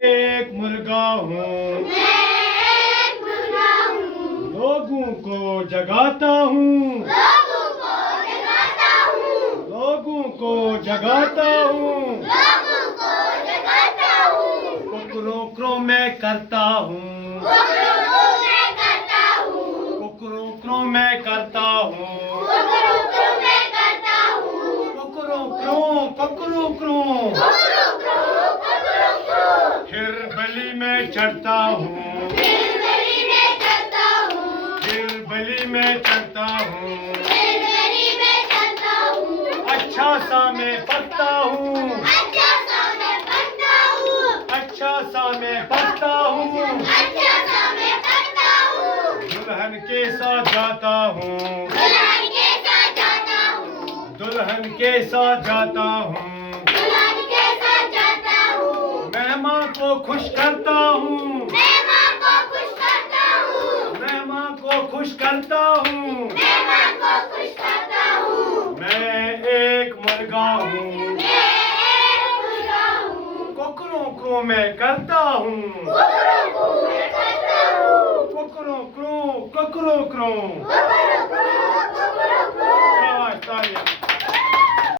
एक मुर्गा हूँ, लोगों को जगाता हूँ, लोगों को जगाता हूँ, कुकरों क्रो मैं करता हूँ, कुकरों क्रो मैं करता हूँ, कुकरों क्रो फिर बलि में चढ़ता हूँ, फिर बलि में चढ़ता हूँ, अच्छा सा मैं पढ़ता हूँ, अच्छा सा मैं पढ़ता हूँ, दुल्हन के साथ जाता हूँ, दुल्हन के साथ जाता हूँ, मेहमान को खुश करता हूँ, मेहमान को खुश करता हूँ, मैं एक मुर्गा हूँ, कुकरों को मैं करता हूँ, कुकरों क्रो